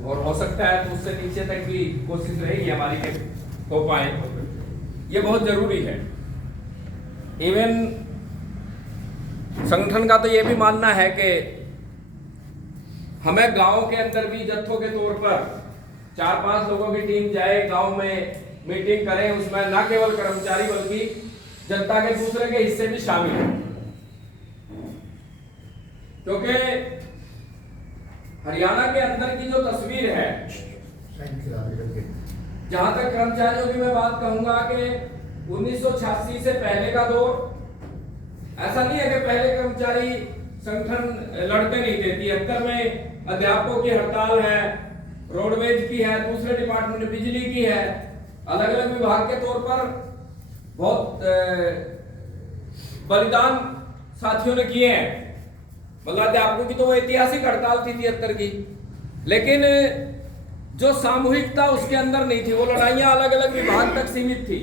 और हो सकता है तो उससे नीचे तक भी कोशिश रहेगी हमारी कि हो पाए। ये बहुत जरूरी है। इवन संगठन का तो ये भी मानना है कि हमें गांव के अंदर भी जत्थों के तौर पर 4-5 लोगों की टीम जाए, गांव में मीटिंग करें, उसमें न केवल कर्मचारी बल्कि जनता के दूसरे के हिस्से भी शामिल हैं। क्योंकि हरियाणा के अंदर की जो तस्वीर है, जहां तक कर्मचारियों की मैं बात कहूंगा कि 1986 से पहले का दौर ऐसा नहीं है कि पहले कर्मचारी संगठन लड़ते नहीं थे। 73 में अध्यापकों की हड़ताल है, रोडवेज की है, दूसरे डिपार्टमेंट में बिजली की है, अलग अलग विभाग के तौर पर बहुत बलिदान साथियों ने किए हैं। मतलब अध्यापकों की तो वो ऐतिहासिक हड़ताल थी 73 की, लेकिन जो सामूहिकता उसके अंदर नहीं थी। वो लड़ाइयां अलग अलग विभाग तक सीमित थी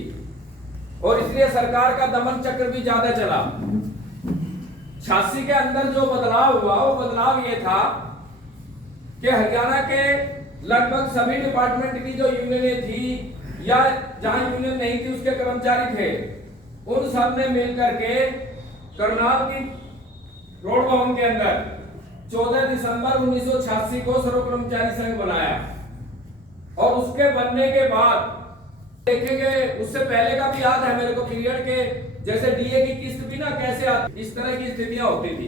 और इसलिए सरकार का दमन चक्र भी ज्यादा चला। 86 के अंदर जो बदलाव हुआ वो बदलाव ये था कि हरियाणा के लगभग सभी डिपार्टमेंट की जो यूनियनें थी या जहां यूनियन नहीं थी उसके कर्मचारी थे, उन सब ने मिलकर के करनाल की रोड भवन के अंदर 14 दिसंबर 1986 को सर्व कर्मचारी संघ बनाया। और उसके बनने के बाद देखेंगे, उससे पहले का भी याद है मेरे को पीरियड के, जैसे डीए की किस्त भी ना कैसे आती, इस तरह की स्थितियां होती थी।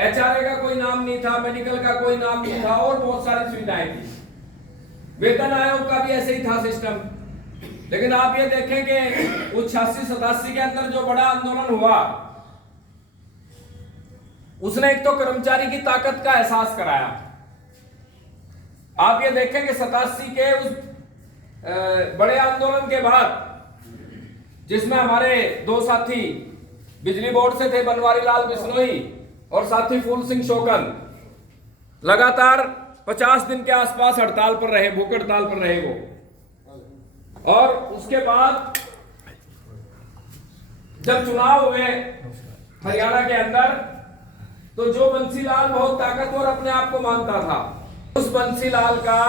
एचआरए का कोई नाम नहीं था, मेडिकल का कोई नाम नहीं था और बहुत सारी सुविधाएं थी। वेतन आयोग का भी ऐसे ही था सिस्टम। लेकिन आप ये देखेंगे उस 86-87 के अंदर जो बड़ा आंदोलन हुआ, उसने एक तो कर्मचारी की ताकत का एहसास कराया। आप ये देखेंगे 87 के उस बड़े आंदोलन के बाद, जिसमें हमारे 2 साथी बिजली बोर्ड से थे, बनवारी लाल बिश्नोई और साथी फूल सिंह शोकन, लगातार 50 दिन के आसपास हड़ताल पर रहे, भूख हड़ताल पर रहे वो। और उसके बाद जब चुनाव हुए हरियाणा के अंदर, तो जो बंसीलाल बहुत ताकतवर अपने आप को मानता था, उस बंसीलाल का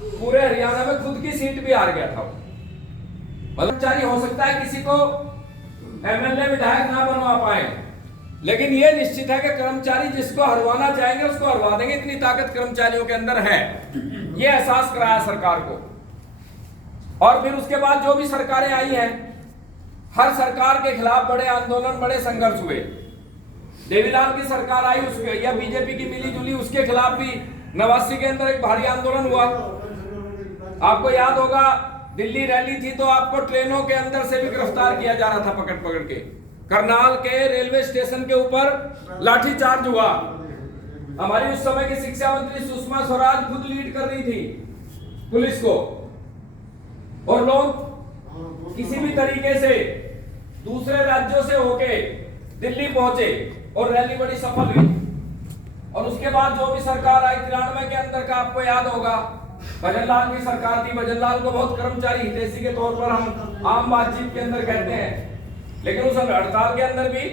पूरे हरियाणा में खुद की सीट भी हार गया था। कर्मचारी हो सकता है किसी को एमएलए विधायक ना बनवा पाए, लेकिन यह निश्चित है कि कर्मचारी जिसको हरवाना चाहेंगे उसको हरवा देंगे। इतनी ताकत कर्मचारियों के अंदर है, यह एहसास कराया सरकार को। और फिर उसके बाद जो भी सरकारें आई हैं, हर सरकार के खिलाफ बड़े आंदोलन, बड़े संघर्ष हुए। देवीलाल की सरकार आई, उसके या बीजेपी की मिली जुली, उसके खिलाफ भी 89 के अंदर एक भारी आंदोलन हुआ। आपको याद होगा, दिल्ली रैली थी तो आपको ट्रेनों के अंदर से भी गिरफ्तार किया जा रहा था पकड़ पकड़ के। करनाल के रेलवे स्टेशन के ऊपर लाठीचार्ज हुआ। हमारी उस समय की शिक्षा मंत्री सुषमा स्वराज खुद लीड कर रही थी पुलिस को, और लोग किसी भी तरीके से दूसरे राज्यों से होके दिल्ली पहुंचे और रैली बड़ी सफल हुई। और उसके बाद जो भी सरकार आई 93 के अंदर का, आपको याद होगा, भजनलाल की सरकार थी। भजनलाल को बहुत कर्मचारी हितैषी के तौर पर हम आम बातचीत के अंदर कहते हैं, लेकिन उस हड़ताल के अंदर भी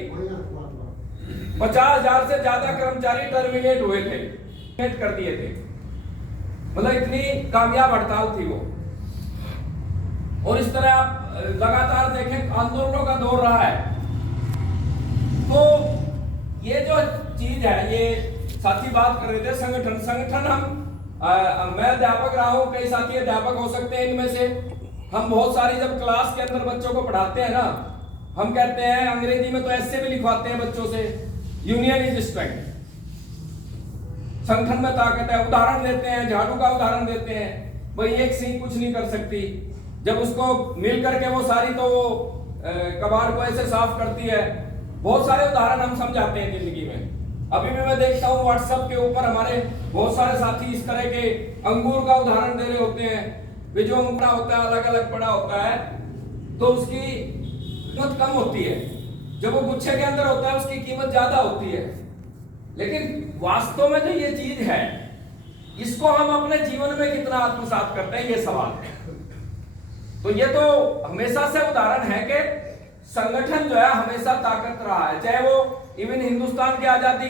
50,000 से ज्यादा कर्मचारी टर्मिनेट हुए थे, कर दिए थे। मतलब इतनी कामयाब हड़ताल थी वो। और इस तरह आप लगातार देखें आंदोलनों का दौर रहा है। तो ये जो चीज है, ये साथी बात कर रहे थे संगठन मैं अध्यापक रहा हूं, कई साथी अध्यापक हो सकते हैं इनमें से। हम बहुत सारी जब क्लास के अंदर बच्चों को पढ़ाते हैं ना, हम कहते हैं, अंग्रेजी में तो ऐसे भी लिखवाते हैं बच्चों से, यूनियन इज स्ट्रेंथ, संगठन में ताकत है। उदाहरण देते हैं, झाड़ू का उदाहरण देते हैं, भाई एक सींग कुछ नहीं कर सकती, जब उसको मिल करके वो सारी तो वो कबाड़ को ऐसे साफ करती है। बहुत सारे उदाहरण हम समझाते हैं जिंदगी में। अभी भी मैं देखता हूँ व्हाट्सएप के ऊपर हमारे बहुत सारे साथी इस तरह के अंगूर का उदाहरण दे रहे होते हैं। वे जो अंगूर होता है अलग अलग पड़ा होता है, तो उसकी कीमत कम होती है, जब वो गुच्छे के अंदर होता है उसकी कीमत ज्यादा होती है। लेकिन वास्तव में जो ये चीज है, इसको हम अपने जीवन में कितना आत्मसात करते हैं, ये सवाल है। तो ये तो हमेशा से उदाहरण है कि संगठन जो है हमेशा ताकत रहा है, चाहे वो इवन हिंदुस्तान की आजादी